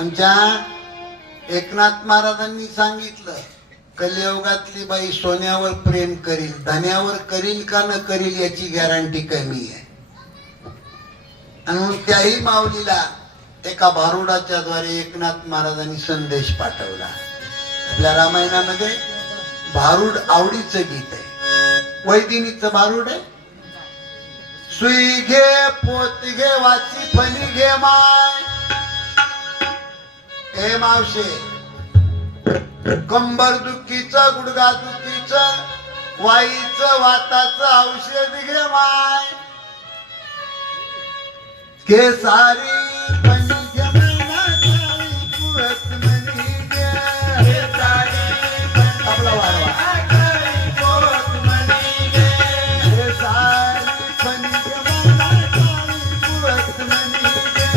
आमच्या एकनाथ महाराजांनी सांगितलं, कलियुगातली बाई सोन्यावर प्रेम करील, धन्यावर करील का न करील याची गॅरंटी कमी आहे. आणि त्याही माऊलीला एका भारुडाच्या द्वारे एकनाथ महाराजांनी संदेश पाठवला. आपल्या रामायणामध्ये भारुड आवडीचं गीत आहे, वैदिनीचं भारुड आहे. सुई घे पोत घे वाची फणी घे माय, हे मावशे कंबर दुखीचं गुडगा दुखीचं वाईचं वाताचं औषध घे माय. के सारी फणी घे मैना काळी कुळत मणी घे, हे सारी आपला वारवा काळी कुळत मणी घे, हे सारी फणी घे मैना काळी कुळत मणी घे,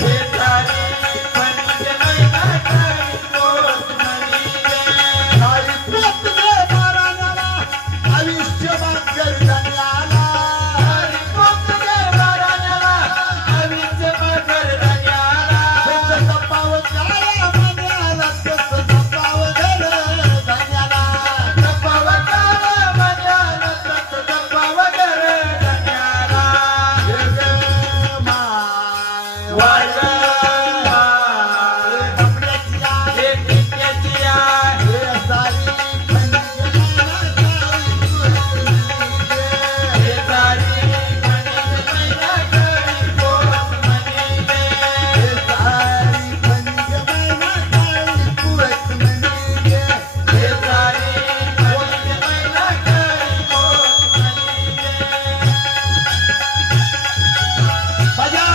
हे सारी फणी घे मैना काळी कुळत मणी घे. काळी पोत घे बाराण्याला आयुष्य भाग्य धन्याला, काळी पोत घे बाराण्याला आयुष्य भाग्य धन्याला. तसं जपावं काळ्या मन्याला, तसं जपावं घर धन्याला, जपावं काळ्या मन्याला, तसं जपावं घर धन्याला. हे ग माय वाळ कपड्याची आहे, हे पिक्याची आहे, हे सारी फणी घे मैना काळी कुळत मणी घे, हे सारी फणी घे मैना काळी कुळत मणी घे, हे सारी फणी घे मैना काळी कुळत मणी घे, हे सारी फणी घे मैना काळी कुळत मणी घे. बजाव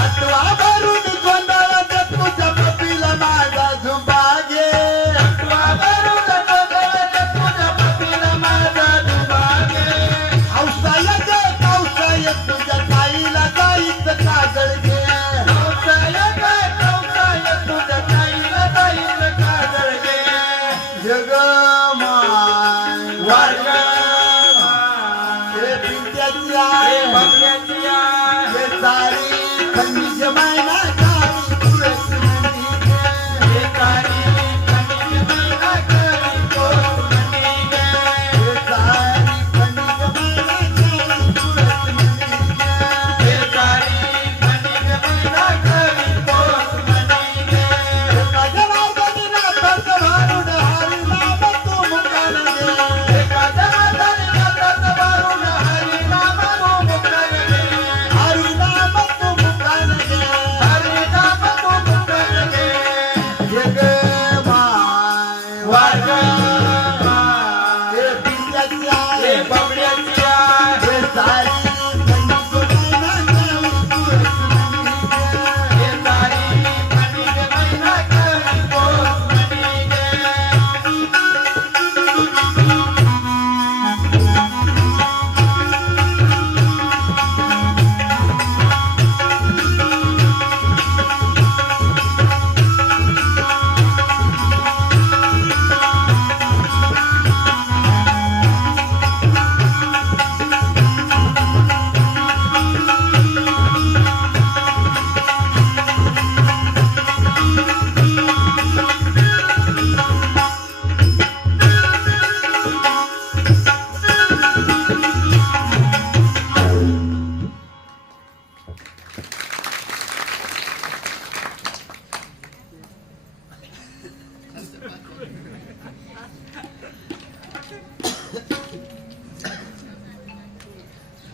आठवा भरून गोंधळात तुझ्या पपीला माझा झुंबागे, आठवा भरून गोंधळात तुझ्या पपीला माझा झुंबागे. हौसायत कौसायत तुझ्या ताईला जाईचं काजळ घे, हौसायत कौसायत तुझ्या ताईला जाईचं काजळ घे. जग माय वाढ हे पिंट्याची आहे, बघण्याची आहे, हे सारी फणी घे मैना काळी कुळत मणी घे, हे सारी फणी घे मैना काळी कुळत मणी घे, हे सारी फणी घे मैना काळी कुळत मणी घे, हे सारी फणी घे मैना काळी कुळत मणी घे. एका जनार्दनी नाथाचं भारुड हरी नाम तू मुखान घे, एका जनार्दनी नाथाचं भारुड हरी नाम तू मुखान घे, हरी नाम तू मुखान घे, हरी नाम तू मुखान घे. हे ग माय वाळ हे पिंट्याची आहे, हे बबड्याची आहे, हे सारी फणी घे मैना काळी कुळत मणी घे, हे सारी फणी घे मैना काळी कुळत मणी घे.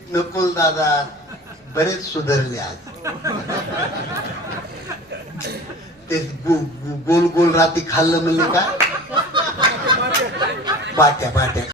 नकुल दादा बरेच सुधारले आज. ते गोल गोल राती खाल्लं म्हणले काय, पाट्या पाट्या